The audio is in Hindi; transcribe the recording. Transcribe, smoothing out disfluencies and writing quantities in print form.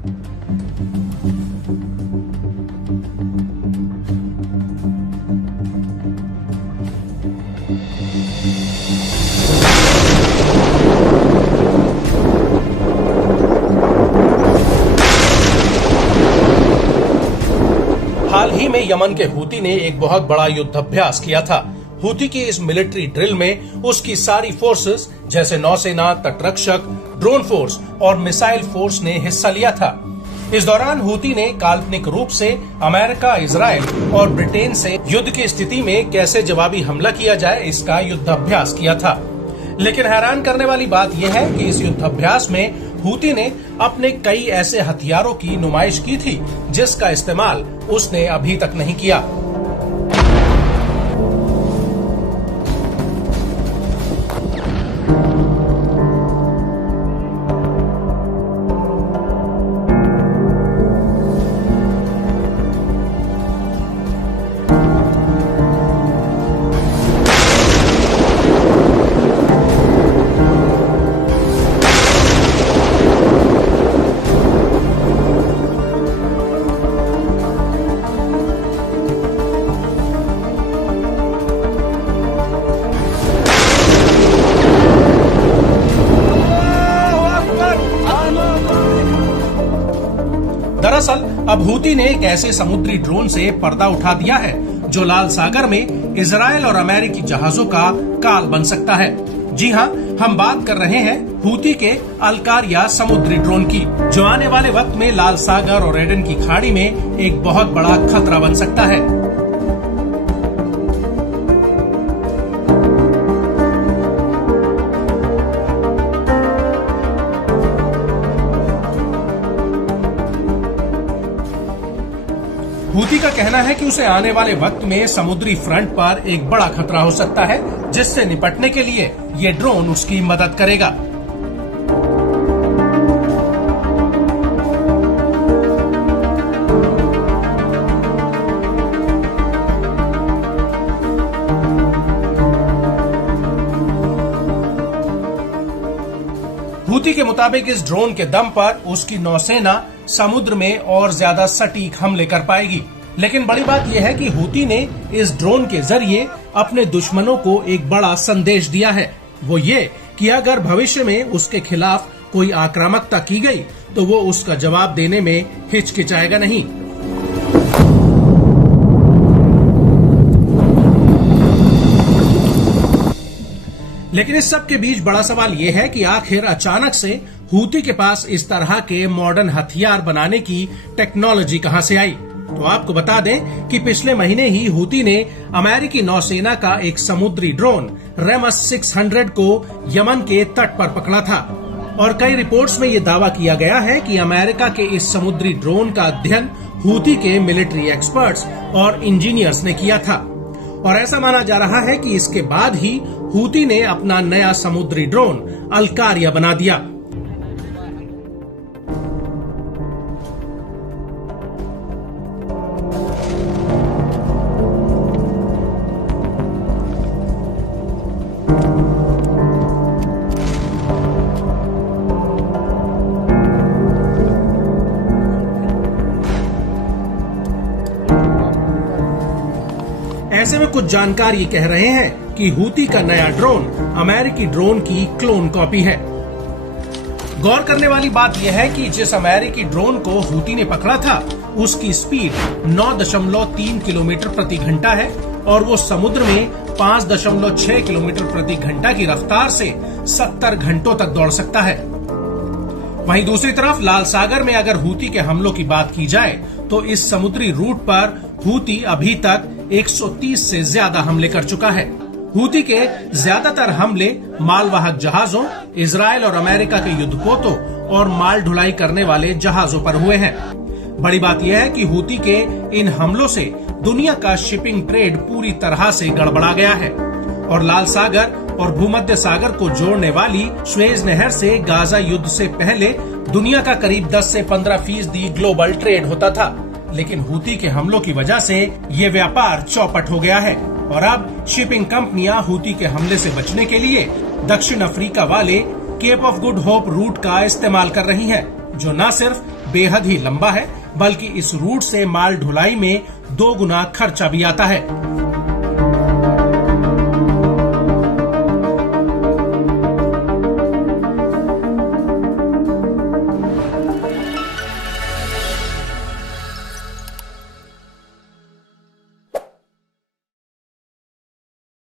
हाल ही में यमन के हूती ने एक बहुत बड़ा युद्धाभ्यास किया था। हूती की इस मिलिट्री ड्रिल में उसकी सारी फोर्सेस जैसे नौसेना, तटरक्षक, ड्रोन फोर्स और मिसाइल फोर्स ने हिस्सा लिया था। इस दौरान हूती ने काल्पनिक रूप से अमेरिका, इजराइल और ब्रिटेन से युद्ध की स्थिति में कैसे जवाबी हमला किया जाए इसका युद्धाभ्यास किया था। लेकिन हैरान करने वाली बात यह है कि इस युद्धाभ्यास में हूती ने अपने कई ऐसे हथियारों की नुमाइश की थी जिसका इस्तेमाल उसने अभी तक नहीं किया। दरअसल अब हूती ने एक ऐसे समुद्री ड्रोन से पर्दा उठा दिया है जो लाल सागर में इजराइल और अमेरिकी जहाजों का काल बन सकता है। जी हाँ, हम बात कर रहे हैं हूती के अलकारिया समुद्री ड्रोन की, जो आने वाले वक्त में लाल सागर और एडन की खाड़ी में एक बहुत बड़ा खतरा बन सकता है। हूती का कहना है कि उसे आने वाले वक्त में समुद्री फ्रंट पर एक बड़ा खतरा हो सकता है, जिससे निपटने के लिए ये ड्रोन उसकी मदद करेगा। हूती के मुताबिक इस ड्रोन के दम पर उसकी नौसेना समुद्र में और ज्यादा सटीक हमले कर पाएगी। लेकिन बड़ी बात यह है कि हूती ने इस ड्रोन के जरिए अपने दुश्मनों को एक बड़ा संदेश दिया है। वो ये कि अगर भविष्य में उसके खिलाफ कोई आक्रामकता की गई तो वो उसका जवाब देने में हिचकिचाएगा नहीं। लेकिन इस सब के बीच बड़ा सवाल ये है कि आखिर अचानक से हूती के पास इस तरह के मॉडर्न हथियार बनाने की टेक्नोलॉजी कहां से आई। तो आपको बता दें कि पिछले महीने ही हूती ने अमेरिकी नौसेना का एक समुद्री ड्रोन रेमस 600 को यमन के तट पर पकड़ा था और कई रिपोर्ट्स में ये दावा किया गया है कि अमेरिका के इस समुद्री ड्रोन का अध्ययन हूती के मिलिट्री एक्सपर्ट्स और इंजीनियर्स ने किया था। और ऐसा माना जा रहा है कि इसके बाद ही हूती ने अपना नया समुद्री ड्रोन अलकारिया बना दिया। ऐसे में कुछ जानकार ये कह रहे हैं कि हूती का नया ड्रोन अमेरिकी ड्रोन की क्लोन कॉपी है। गौर करने वाली बात यह है कि जिस अमेरिकी ड्रोन को हूती ने पकड़ा था उसकी स्पीड 9.3 किलोमीटर प्रति घंटा है और वो समुद्र में 5.6 किलोमीटर प्रति घंटा की रफ्तार से 70 घंटों तक दौड़ सकता है। वहीं दूसरी तरफ लाल सागर में अगर हूती के हमलों की बात की जाए तो इस समुद्री रूट पर हूती अभी तक 130 से ज्यादा हमले कर चुका है। हूती के ज्यादातर हमले मालवाहक जहाजों, इजराइल और अमेरिका के युद्धपोतों और माल ढुलाई करने वाले जहाजों पर हुए हैं। बड़ी बात यह है कि हूती के इन हमलों से दुनिया का शिपिंग ट्रेड पूरी तरह से गड़बड़ा गया है और लाल सागर और भूमध्य सागर को जोड़ने वाली स्वेज नहर से गाजा युद्ध से पहले दुनिया का करीब 10 से 15% ग्लोबल ट्रेड होता था। लेकिन हूती के हमलों की वजह से ये व्यापार चौपट हो गया है और अब शिपिंग कंपनियां हूती के हमले से बचने के लिए दक्षिण अफ्रीका वाले Cape of Good Hope route का इस्तेमाल कर रही हैं, जो न सिर्फ बेहद ही लंबा है बल्कि इस रूट से माल ढुलाई में 2 गुना खर्चा भी आता है।